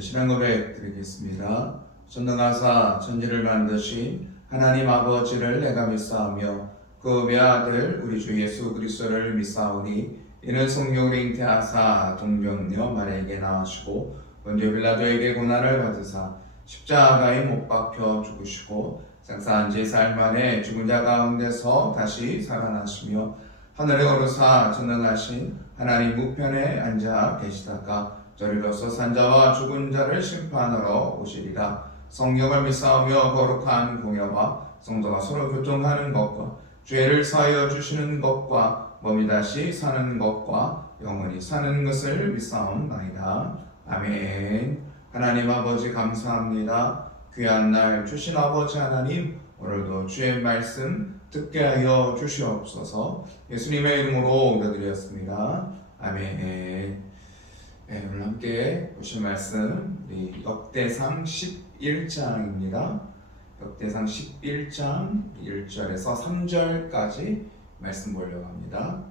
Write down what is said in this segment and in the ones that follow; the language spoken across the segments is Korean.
신앙 고백 드리겠습니다. 전능하사 천지를 만드신 하나님 아버지를 내가 믿사오며 그 외아들 우리 주 예수 그리스도를 믿사오니 이는 성령을 잉태하사 동정녀 마리아에게 낳으시고 본디오 빌라도에게 고난을 받으사 십자가에 못 박혀 죽으시고 장사한 지 사흘 만에 죽은 자 가운데서 다시 살아나시며 하늘에 오르사 전능하신 하나님 우편에 앉아 계시다가 저리로서 산자와 죽은 자를 심판하러 오시리라. 성령을 믿사오며 거룩한 공예와 성도가 서로 교통하는 것과 죄를 사하여 주시는 것과 몸이 다시 사는 것과 영원히 사는 것을 믿사옵나이다. 아멘. 하나님 아버지 감사합니다. 귀한 날 주신 아버지 하나님, 오늘도 주의 말씀 듣게 하여 주시옵소서. 예수님의 이름으로 올려드렸습니다. 아멘. 네, 오늘 함께 보실 말씀 우리 역대상 11장입니다. 역대상 11장 1절에서 3절까지 말씀 보려고 합니다.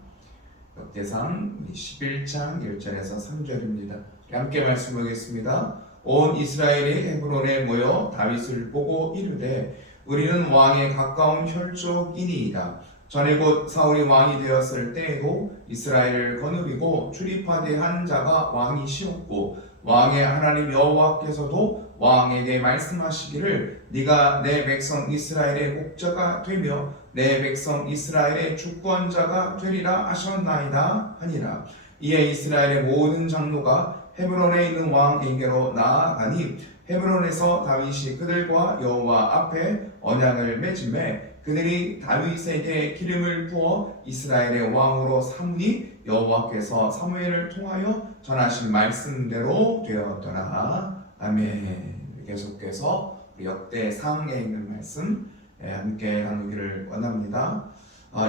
역대상 11장 1절에서 3절입니다. 함께 말씀 보겠습니다. 온 이스라엘이 헤브론에 모여 다윗을 보고 이르되 우리는 왕에 가까운 혈족이니이다. 전에 곧 사울이 왕이 되었을 때에도 이스라엘을 거느리고 출입하되 자가 왕이시었고 왕의 하나님 여호와께서도 왕에게 말씀하시기를 네가 내 백성 이스라엘의 목자가 되며 내 백성 이스라엘의 주권자가 되리라 하셨나이다 하니라. 이에 이스라엘의 모든 장로가 헤브론에 있는 왕에게로 나아가니 헤브론에서 다윗이 그들과 여호와 앞에 언약을 맺음에 그들이 다윗에게 기름을 부어 이스라엘의 왕으로 삼으니 여호와께서 사무엘을 통하여 전하신 말씀대로 되었더라. 아멘. 계속해서 역대상에 있는 말씀 함께 나누기를 원합니다.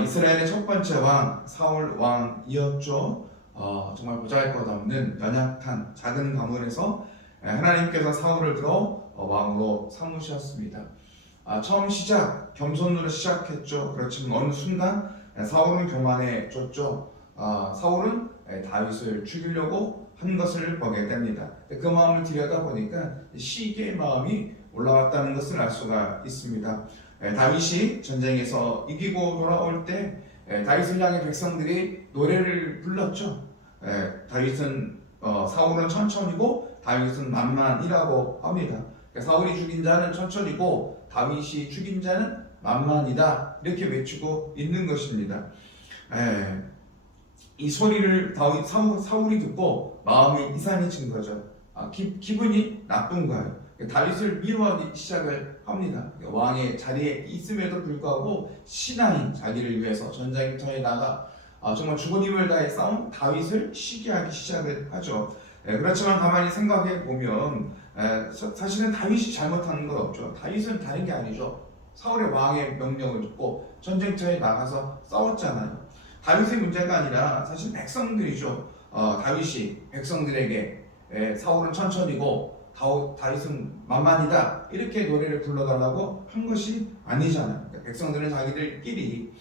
이스라엘의 첫 번째 왕 사울 왕이었죠. 정말 보잘것없는 연약한 작은 가문에서 하나님께서 사울을 들어 왕으로 삼으셨습니다. 처음 시작 겸손으로 시작했죠. 그렇지만 어느 순간 사울은 교만해졌죠. 사울은 다윗을 죽이려고 한 것을 보게 됩니다. 그 마음을 들여다보니까 시기의 마음이 올라왔다는 것을 알 수가 있습니다. 다윗이 전쟁에서 이기고 돌아올 때 다윗을 향해 백성들이 노래를 불렀죠. 다윗은 사울은 천천히고 다윗은 만만이라고 합니다. 사울이 죽인 자는 천천히고 다윗이 죽인 자는 만만이다, 이렇게 외치고 있는 것입니다. 이 소리를 사울이 듣고 마음이 이상해진 거죠. 기분이 나쁜 거예요. 다윗을 미워하기 시작을 합니다. 왕의 자리에 있음에도 불구하고 신하인 자기를 위해서 전쟁터에 나가 정말 죽은 힘을 다해 싸운 다윗을 시기하기 시작을 하죠. 그렇지만 가만히 생각해 보면 사실은 다윗이 잘못하는 건 없죠. 다윗은 다른 게 아니죠. 사울의 왕의 명령을 듣고 전쟁터에 나가서 싸웠잖아요. 다윗의 문제가 아니라 사실 백성들이죠. 다윗이 백성들에게 사울은 천천히고 다윗은 만만이다, 이렇게 노래를 불러달라고 한 것이 아니잖아요. 백성들은 자기들끼리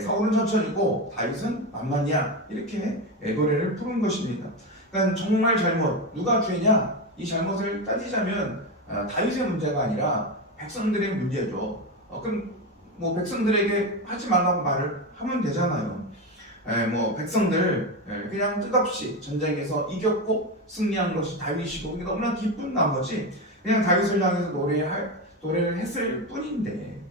사울은 천천히고 다윗은 만만이야, 이렇게 노래를 부른 것입니다. 그러니까 정말 잘못, 누가 죄냐? 이 잘못을 따지자면 다윗의 문제가 아니라 백성들의 문제죠. 그럼 뭐 백성들에게 하지 말라고 말을 하면 되잖아요. 백성들 그냥 뜻없이 전쟁에서 이겼고 승리한 것이 다윗이고 너무나 기쁜 나머지 그냥 다윗을 향해서 노래를 했을 뿐인데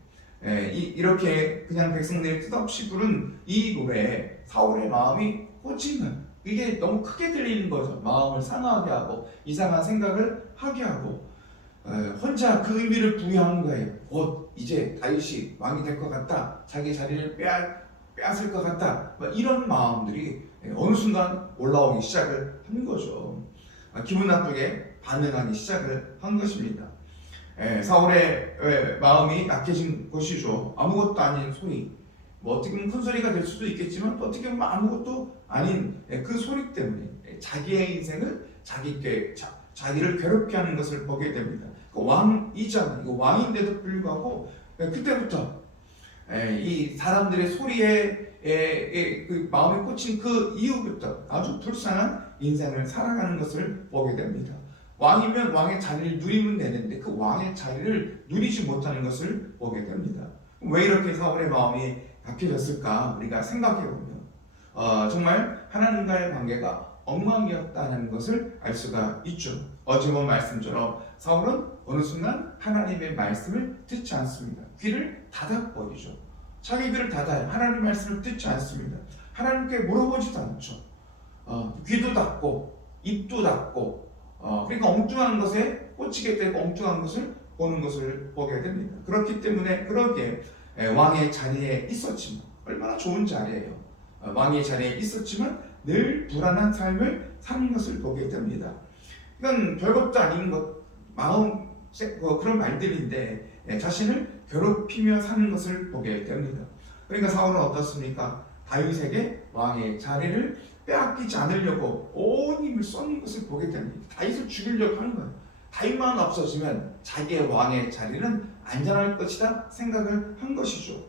이렇게 그냥 백성들이 뜻없이 부른 이 노래에 사울의 마음이 꽂힌 거예요. 이게 너무 크게 들리는 거죠. 마음을 상하게 하고 이상한 생각을 하게 하고 혼자 그 의미를 부여한 거예요. 곧 이제 다윗이 왕이 될 것 같다, 자기 자리를 빼앗을 것 같다, 이런 마음들이 어느 순간 올라오기 시작을 한 거죠. 기분 나쁘게 반응하기 시작을 한 것입니다. 사울의 마음이 약해진 것이죠. 아무것도 아닌 소리, 어떻게 보면 큰 소리가 될 수도 있겠지만 또 어떻게 보면 아무것도 아닌 그 소리 때문에 자기의 인생을 자기를 괴롭게 하는 것을 보게 됩니다. 왕이잖아요. 왕인데도 불구하고 그때부터 이 사람들의 소리에 그 마음에 꽂힌 그 이후부터 아주 불쌍한 인생을 살아가는 것을 보게 됩니다. 왕이면 왕의 자리를 누리면 되는데 그 왕의 자리를 누리지 못하는 것을 보게 됩니다. 왜 이렇게 사울의 마음이 바뀌어졌을까? 우리가 생각해보면 정말 하나님과의 관계가 엉망이었다는 것을 알 수가 있죠. 어제 본 말씀처럼 사울은 어느 순간 하나님의 말씀을 듣지 않습니다. 귀를 닫아버리죠. 자기 귀를 닫아요. 하나님의 말씀을 듣지 않습니다. 하나님께 물어보지도 않죠. 귀도 닫고 입도 닫고 그러니까 엉뚱한 것에 꽂히게 되고 엉뚱한 것을 보는 것을 보게 됩니다. 그렇기 때문에 그렇게 왕의 자리에 있었지만 얼마나 좋은 자리예요. 왕의 자리에 있었지만 늘 불안한 삶을 사는 것을 보게 됩니다. 이건 별것도 아닌 것 마음 그런 말들인데 자신을 괴롭히며 사는 것을 보게 됩니다. 그러니까 사울은 어떻습니까? 다윗에게 왕의 자리를 빼앗기지 않으려고 온 힘을 쏟는 것을 보게 됩니다. 다윗을 죽이려고 하는 거예요. 다윗만 없어지면 자기의 왕의 자리는 안전할 것이다 생각을 한 것이죠.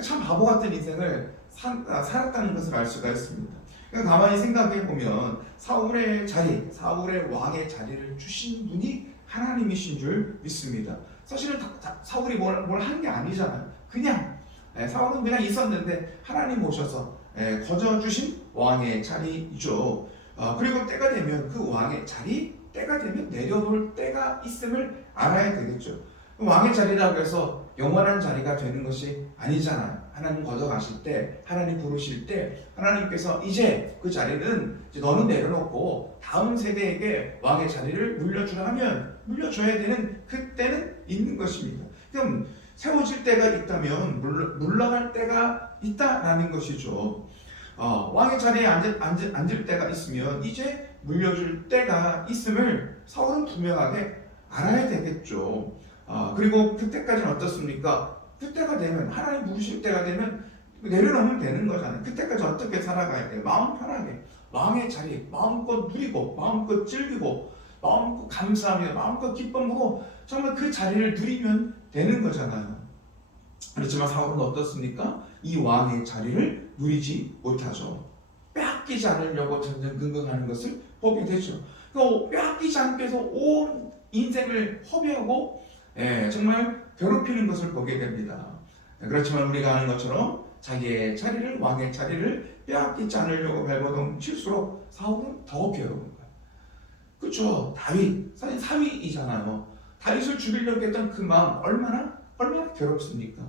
참 바보 같은 인생을 살았다는 것을 알 수가 있습니다. 그러니까 가만히 생각해 보면 사울의 자리, 사울의 왕의 자리를 주신 분이 하나님이신 줄 믿습니다. 사실은 사울이 뭘 한 게 아니잖아요. 그냥 사울은 그냥 있었는데 하나님 오셔서 거저 주신 왕의 자리이죠. 그리고 때가 되면 그 왕의 자리, 때가 되면 내려놓을 때가 있음을 알아야 되겠죠. 왕의 자리라고 해서 영원한 자리가 되는 것이 아니잖아요. 하나님 거저가실 때, 하나님 부르실 때 하나님께서 이제 그 자리는 이제 너는 내려놓고 다음 세대에게 왕의 자리를 물려주라 하면 물려줘야 되는 그때는 있는 것입니다. 그럼 세워질 때가 있다면 물러갈 때가 있다라는 것이죠. 왕의 자리에 앉을 때가 있으면 이제 물려줄 때가 있음을 사울은 분명하게 알아야 되겠죠. 그리고 그때까지는 어떻습니까? 그때가 되면 하나님 부르실 때가 되면 내려놓으면 되는 거잖아요. 그때까지 어떻게 살아가야 돼요? 마음 편하게 왕의 자리 마음껏 누리고 마음껏 즐기고 마음껏 감사하며 마음껏 기쁨으로 정말 그 자리를 누리면 되는 거잖아요. 그렇지만 사울은 어떻습니까? 이 왕의 자리를 누리지 못하죠. 빼앗기지 않으려고 전전긍긍하는 것을 보게 되죠. 빼앗기지 않기 위해서 온 인생을 허비하고 정말 괴롭히는 것을 보게 됩니다. 그렇지만 우리가 아는 것처럼 자기의 자리를 왕의 자리를 빼앗기지 않으려고 발버둥 칠수록 사울은 더 괴로운 거예요. 그렇죠. 다윗 사실 3위이잖아요. 다윗을 죽이려고 했던 그 마음 얼마나 괴롭습니까?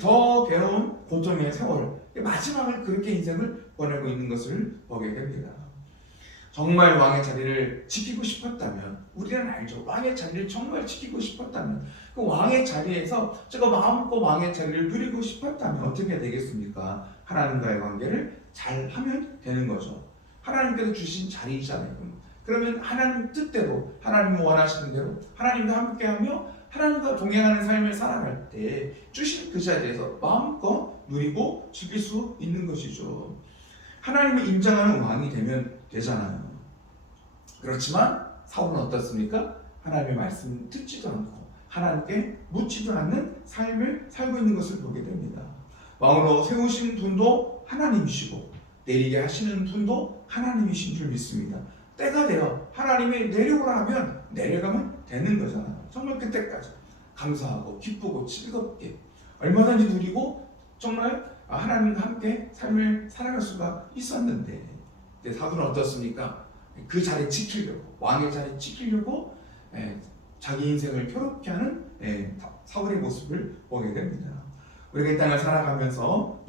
더 괴로운 고통의 세월 마지막을 그렇게 인생을 보내고 있는 것을 보게 됩니다. 정말 왕의 자리를 지키고 싶었다면 우리는 알죠. 왕의 자리를 정말 지키고 싶었다면 그 왕의 자리에서 제가 마음껏 왕의 자리를 누리고 싶었다면 어떻게 되겠습니까? 하나님과의 관계를 잘 하면 되는 거죠. 하나님께서 주신 자리이잖아요. 그러면 하나님 뜻대로 하나님 원하시는 대로 하나님과 함께하며 하나님과 동행하는 삶을 살아갈 때 주신 그 자리에서 마음껏 누리고 즐길 수 있는 것이죠. 하나님을 인정하는 왕이 되면 되잖아요. 그렇지만 사울은 어떻습니까? 하나님의 말씀 듣지도 않고 하나님께 묻지도 않는 삶을 살고 있는 것을 보게 됩니다. 왕으로 세우신 분도 하나님이시고 내리게 하시는 분도 하나님이신 줄 믿습니다. 때가 되어 하나님이 내려오라 하면 내려가면 되는 거잖아요. 정말 그때까지 감사하고 기쁘고 즐겁게 얼마든지 누리고 정말 하나님과 함께 삶을 살아갈 수가 있었는데 사울은 어떻습니까? 그 자리 지키려고 왕의 자리 지키려고 자기 인생을 괴롭게 하는 사울의 모습을 보게 됩니다. 우리가 이 땅을 살아가면서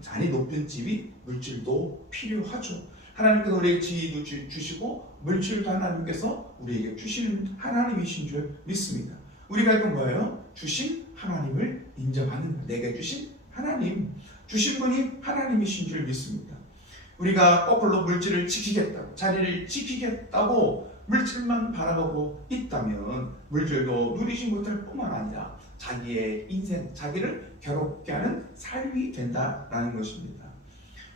자리 높은 집이 물질도 필요하죠. 하나님께서 우리에게 지위도 주시고 물질도 하나님께서 우리에게 주시는 하나님이신 줄 믿습니다. 우리가 이건 뭐예요? 주신 하나님을 인정하는 것. 내게 주신 하나님, 주신 분이 하나님이신 줄 믿습니다. 우리가 거꾸로 물질을 지키겠다고, 자리를 지키겠다고 물질만 바라보고 있다면 물질도 누리지 못할 뿐만 아니라 자기의 인생, 자기를 괴롭게 하는 삶이 된다라는 것입니다.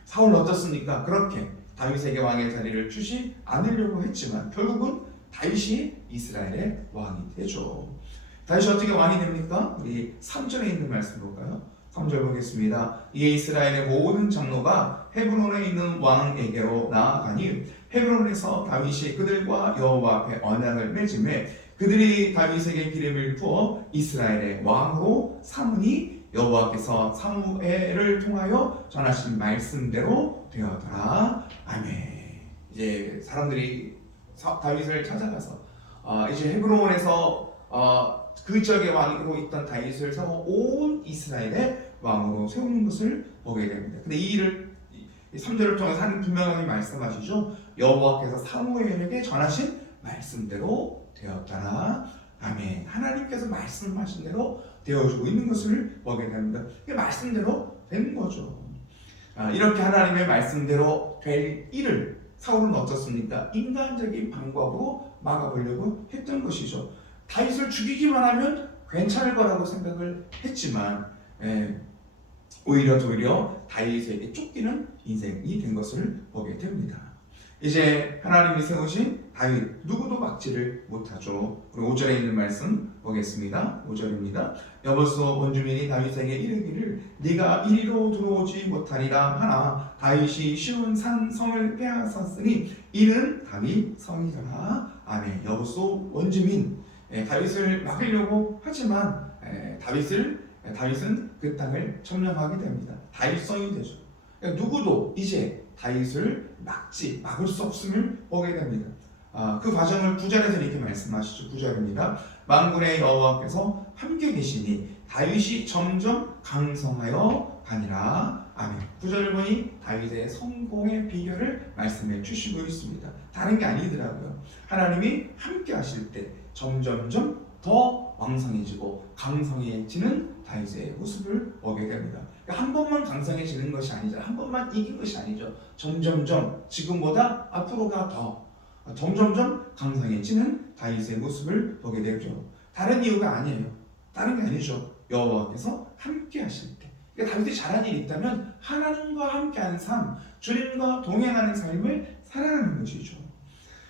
사울은 어떻습니까? 그렇게 다윗에게 왕의 자리를 주지 않으려고 했지만 결국은 다윗이 이스라엘의 왕이 되죠. 다윗이 어떻게 왕이 됩니까? 우리 3절에 있는 말씀 볼까요? 3절 보겠습니다. 이에 이스라엘의 모든 장로가 헤브론에 있는 왕에게로 나아가니 헤브론에서 다윗이 그들과 여호와 앞에 언약을 맺음에 그들이 다윗에게 기름을 부어 이스라엘의 왕으로 삼으니 여호와께서 사무엘을 통하여 전하신 말씀대로 되었더라. 아멘. 이제 사람들이 다윗을 찾아가서 이제 헤브론에서 그 지역의 왕으로 있던 다윗을 세워 온 이스라엘의 왕으로 세우는 것을 보게 됩니다. 근데 이 일을 3절을 통해서 하나님 분명하게 말씀하시죠. 여호와께서 사무엘에게 전하신 말씀대로 되었더라. 아멘. 하나님께서 말씀하신 대로 되어주고 있는 것을 보게 됩니다. 그 말씀대로 된 거죠. 이렇게 하나님의 말씀대로 될 일을 사울은 어떻습니까? 인간적인 방법으로 막아보려고 했던 것이죠. 다윗을 죽이기만 하면 괜찮을 거라고 생각을 했지만 오히려 다윗에게 쫓기는 인생이 된 것을 보게 됩니다. 이제 하나님이 세우신 다윗 누구도 막지를 못하죠. 그리고 5절에 있는 말씀 보겠습니다. 5절입니다. 여보서 원주민이 다윗에게 이르기를 네가 이리로 들어오지 못하리라 하나 다윗이 시온 산 성을 빼앗았으니 이는 다윗 성이더라. 아멘. 여보서 원주민 다윗을 막으려고 하지만 다윗은 그 땅을 점령하게 됩니다. 다윗성이 되죠. 그러니까 누구도 이제 다윗을 막을 수 없음을 보게 됩니다. 그 과정을 9절에서 이렇게 말씀하시죠. 9절입니다. 만군의 여호와께서 함께 계시니 다윗이 점점 강성하여 가니라. 아멘. 9절을 보니 다윗의 성공의 비결을 말씀해 주시고 있습니다. 다른 게 아니더라고요. 하나님이 함께 하실 때 점점점 더 왕성해지고 강성해지는 다윗의 모습을 보게 됩니다. 그러니까 한 번만 강성해지는 것이 아니죠. 한 번만 이긴 것이 아니죠. 점점점 지금보다 앞으로가 더 점점점 강성해지는 다윗의 모습을 보게 되죠. 다른 이유가 아니에요. 다른 게 아니죠. 여호와께서 함께 하실 때. 그러니까 다윗이 잘한 일이 있다면 하나님과 함께하는 삶, 주님과 동행하는 삶을 살아가는 것이죠.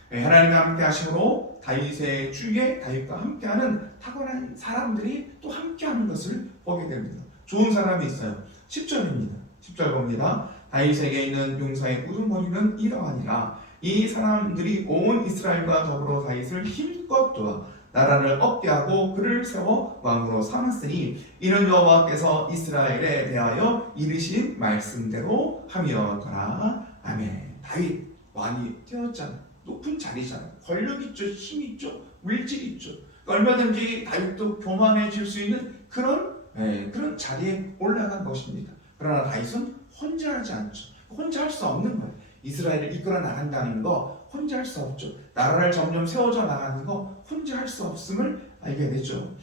하나님과 함께 하심으로 다윗의 주위에 다윗과 함께하는 탁월한 사람들이 또 함께하는 것을 보게 됩니다. 좋은 사람이 있어요. 10절입니다. 10절 봅니다. 다윗에게 있는 용사의 우두머리는 이러하니라. 이 사람들이 온 이스라엘과 더불어 다윗을 힘껏 도와 나라를 얻게 하고 그를 세워 왕으로 삼았으니 이는 여호와께서 이스라엘에 대하여 이르신 말씀대로 함이었더라. 아멘. 다윗 왕이 되었잖아요. 높은 자리잖아요. 권력 있죠, 힘 있죠, 물질 있죠. 얼마든지 다윗도 교만해질 수 있는 그런 자리에 올라간 것입니다. 그러나 다윗은 혼자 하지 않죠. 혼자 할 수 없는 거예요. 이스라엘을 이끌어 나간다는 거 혼자 할 수 없죠. 나라를 점점 세워져 나가는 거 혼자 할 수 없음을 알게 되죠.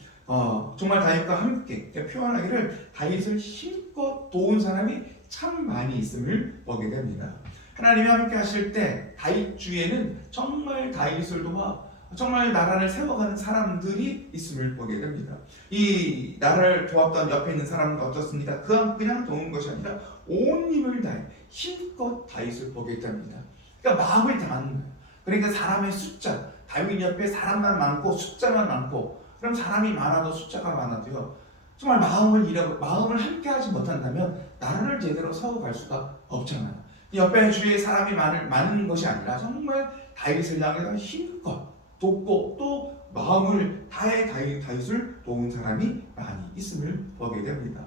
정말 다윗과 함께 표현하기를 다윗을 힘껏 도운 사람이 참 많이 있음을 보게 됩니다. 하나님이 함께 하실 때 다윗 주위에는 정말 다윗을 도와 정말 나라를 세워가는 사람들이 있음을 보게 됩니다. 이 나라를 도왔던 옆에 있는 사람은 어떻습니까? 그냥 도운 것이 아니라 온 힘을 다해 힘껏 다윗을 보게 됩니다. 그러니까 마음을 다하는 거예요. 그러니까 사람의 숫자, 다윗 옆에 사람만 많고 숫자만 많고 그럼 사람이 많아도 숫자가 많아도요. 정말 마음을 함께하지 못한다면 나라를 제대로 세워갈 수가 없잖아요. 옆에 주위에 사람이 많은 것이 아니라 정말 다윗을 향해서 힘껏 돕고 또 마음을 다해 다윗을 도운 사람이 많이 있음을 보게 됩니다.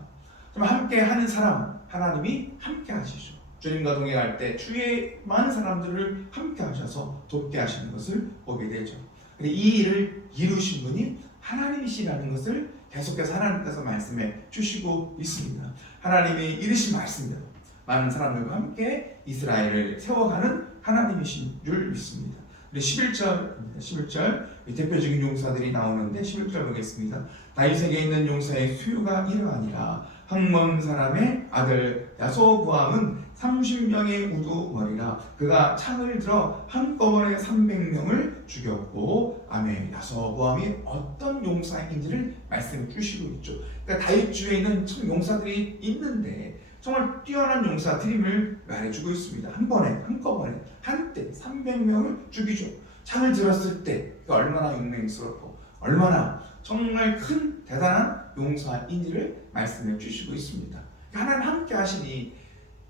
정말 함께 하는 사람 하나님이 함께 하시죠. 주님과 동행할 때 주위에 많은 사람들을 함께 하셔서 돕게 하시는 것을 보게 되죠. 이 일을 이루신 분이 하나님이시라는 것을 계속해서 하나님께서 말씀해 주시고 있습니다. 하나님이 이루신 말씀대로 많은 사람들과 함께 이스라엘을 세워가는 하나님이신 줄 믿습니다. 11절 대표적인 용사들이 나오는데 11절 보겠습니다. 다윗에게 있는 용사의 수요가 이러하니라. 학몬 사람의 아들 야소보암은 30명의 우두머리라. 그가 창을 들어 한꺼번에 300명을 죽였고 아멘. 야소보암이 어떤 용사인지를 말씀해 주시고 있죠. 그러니까 다윗 주위에 있는 참 용사들이 있는데 정말 뛰어난 용사 드림을 말해주고 있습니다. 한꺼번에 한때 300명을 죽이죠. 창을 들었을 때 얼마나 용맹스럽고 얼마나 정말 큰 대단한 용서인 일을 말씀해 주시고 있습니다. 하나님 함께 하시니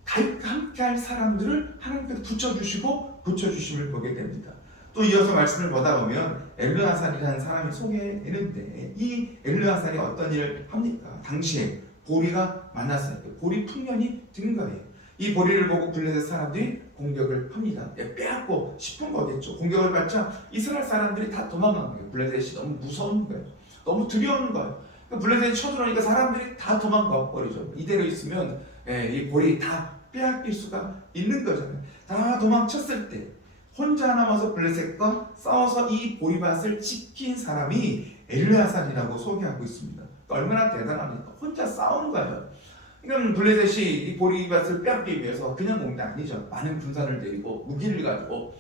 함께 할 사람들을 하나님께서 붙여주심을 보게 됩니다. 또 이어서 말씀을 보다 보면 엘르아살이라는 사람이 소개되는데, 이 엘르아살이 어떤 일을 합니까? 당시에 보리가 많았어요. 보리 풍년이 든 거예요. 이 보리를 보고 블레셋 사람들이 공격을 합니다. 빼앗고 싶은 거겠죠. 공격을 받자 이스라엘 사람들이 다 도망간 거예요. 블레셋이 너무 무서운 거예요. 너무 두려운 거예요. 블레셋이 쳐들어오니까 사람들이 다 도망가 버리죠. 이대로 있으면 이 보리 다 빼앗길 수가 있는 거잖아요. 다 도망쳤을 때 혼자 남아서 블레셋과 싸워서 이 보리밭을 지킨 사람이 엘르아살이라고 소개하고 있습니다. 얼마나 대단합니까? 혼자 싸운 거예요. 그러니까 블레셋이 이 보리밭을 빼앗기 위해서 그냥 온 게 아니죠. 많은 군사를 데리고 무기를 가지고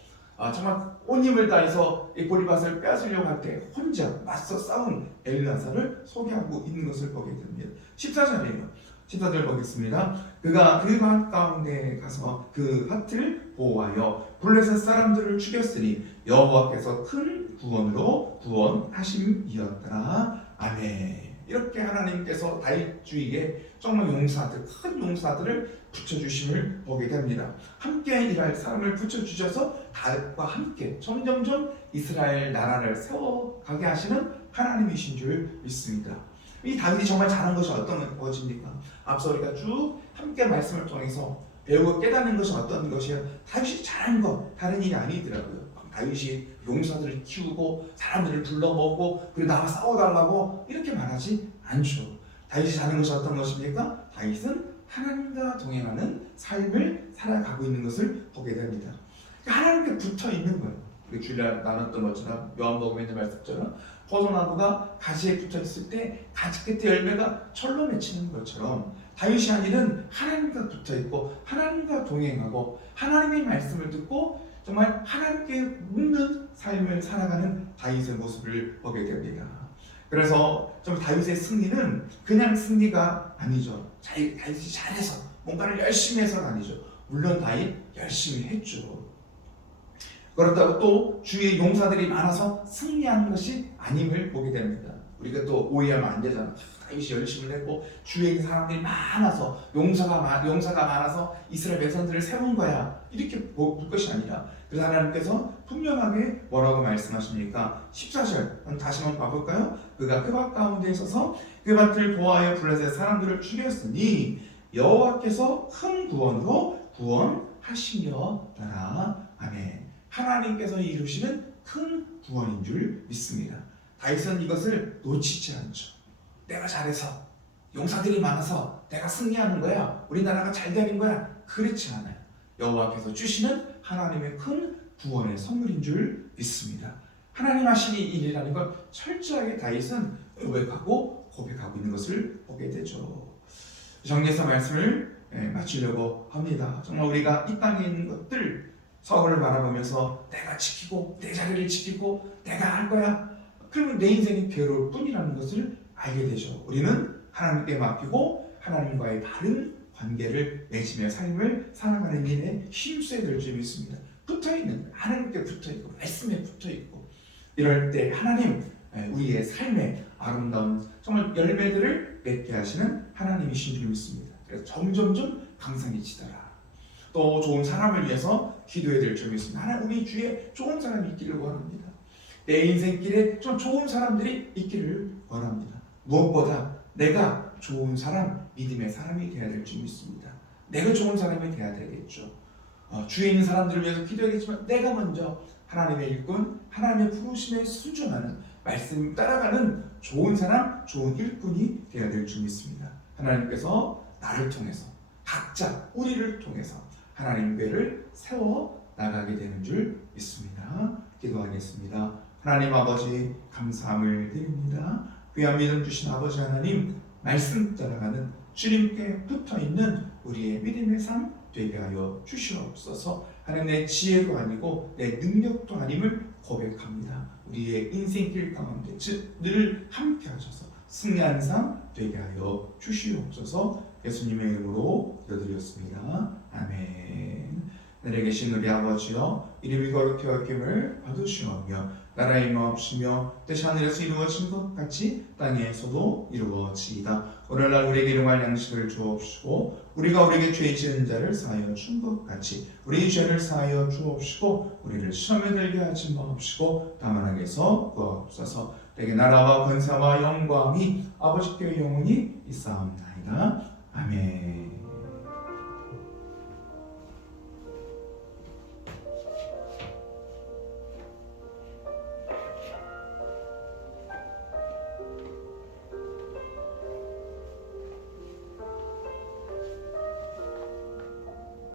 정말 온 힘을 다해서 이 보리밭을 빼앗으려고 할 때 혼자 맞서 싸운 엘르아살을 소개하고 있는 것을 보게 됩니다. 14절이에요. 14절 보겠습니다. 그가 그 밭 가운데 가서 그 밭을 보호하여 블레셋 사람들을 죽였으니 여호와께서 큰 구원으로 구원하심이었더라. 아멘. 이렇게 하나님께서 다윗 주위에 정말 용사들, 큰 용사들을 붙여주심을 보게 됩니다. 함께 일할 사람을 붙여주셔서 다윗과 함께 점점점 이스라엘 나라를 세워가게 하시는 하나님이신 줄 믿습니다. 이 다윗이 정말 잘한 것이 어떤 것입니까? 앞서 우리가 쭉 함께 말씀을 통해서 배우고 깨닫는 것이 어떤 것이에요? 다윗이 잘한 것, 다른 일이 아니더라고요. 다윗이 용사들을 키우고 사람들을 불러 모으고 그리고 나와 싸워달라고 이렇게 말하지 않죠. 다윗이 잘하는 것이 어떤 것입니까? 다윗은 하나님과 동행하는 삶을 살아가고 있는 것을 보게 됩니다. 하나님께 붙어 있는 거예요. 우리 주일날 나눴던 것처럼 요한복음에 있는 말씀처럼 포도나무가 가지에 붙어 있을 때 가지 끝에 열매가 철로 맺히는 것처럼 다윗이 한 일은 하나님과 붙어 있고 하나님과 동행하고 하나님의 말씀을 듣고 정말 하나님께 묻는 삶을 살아가는 다윗의 모습을 보게 됩니다. 그래서 좀 다윗의 승리는 그냥 승리가 아니죠. 다윗이 잘해서 뭔가를 열심히 해서가 아니죠. 물론 다윗 열심히 했죠. 그렇다고 또 주위에 용사들이 많아서 승리하는 것이 아님을 보게 됩니다. 우리가 또 오해하면 안 되잖아. 다윗이 열심히 했고 주위에 있는 사람들이 많아서 용사가 많아서 이스라엘 백성들을 세운 거야. 이렇게 볼 것이 아니라 그래서 하나님께서 분명하게 뭐라고 말씀하십니까? 14절 다시 한번 봐볼까요? 그가 그 밭 가운데 있어서 그 밭을 보호하여 블레셋 사람들을 죽였으니 여호와께서 큰 구원으로 구원하시려더라. 아멘. 하나님께서 이루시는 큰 구원인 줄 믿습니다. 다윗은 이것을 놓치지 않죠. 내가 잘해서 용사들이 많아서 내가 승리하는 거야. 우리나라가 잘 되는 거야. 그렇지 않아요. 여호와께서 주시는 하나님의 큰 구원의 선물인 줄 믿습니다. 하나님 하시니 일이라는 걸 철저하게 다윗은 고백하고 있는 것을 보게 되죠. 정리해서 말씀을 마치려고 합니다. 정말 우리가 이 땅에 있는 것들 서울을 바라보면서 내가 지키고 내 자리를 지키고 내가 할 거야. 그러면 내 인생이 괴로울 뿐이라는 것을 알게 되죠. 우리는 하나님께 맡기고 하나님과의 바른 관계를 맺으며 삶을 살아가는 일에 힘써야 될 줄 믿습니다. 붙어있는 하나님께 붙어있고 말씀에 붙어있고 이럴 때 하나님 우리의 삶에 아름다운 정말 열매들을 맺게 하시는 하나님이신 줄 믿습니다. 그래서 점점점 강성해지더라. 또 좋은 사람을 위해서 기도해야 될 줄 믿습니다. 하나님 우리 주위에 좋은 사람이 있기를 원합니다. 내 인생길에 좀 좋은 사람들이 있기를 원합니다. 무엇보다 내가 좋은 사람, 믿음의 사람이 되어야 될 줄 믿습니다. 내가 좋은 사람이 되어야 되겠죠. 주위에 있는 사람들을 위해서 기도하겠지만 내가 먼저 하나님의 일꾼, 하나님의 부르심에 순종하는 말씀 따라가는 좋은 사람, 좋은 일꾼이 되어야 될 줄 믿습니다. 하나님께서 나를 통해서 각자 우리를 통해서 하나님 궤를 세워 나가게 되는 줄 믿습니다. 기도하겠습니다. 하나님 아버지 감사함을 드립니다. 귀한 믿음 주신 아버지 하나님 말씀 따라가는 주님께 붙어있는 우리의 믿음의 삶 되게 하여 주시옵소서. 하나님 내 지혜도 아니고 내 능력도 아님을 고백합니다. 우리의 인생길 가운데 늘 함께 하셔서 승리하는 삶 되게 하여 주시옵소서. 예수님의 이름으로 기도드렸습니다. 아멘. 하늘에 계신 우리 아버지여 이름이 거룩히 여김을 받으시오며 나라의 임하옵시며 뜻이 하늘에서 이루어진 것 같이 땅에서도 이루어지이다. 오늘날 우리에게 일용할 양식을 주옵시고 우리가 우리에게 죄 지은 자를 사하여 준 것 같이 우리 죄를 사하여 주옵시고 우리를 시험에 들게 하지 마옵시고 다만 악에서 구하옵소서. 내게 나라와 권세와 영광이 아버지께 영원히 있사옵나이다. 아멘.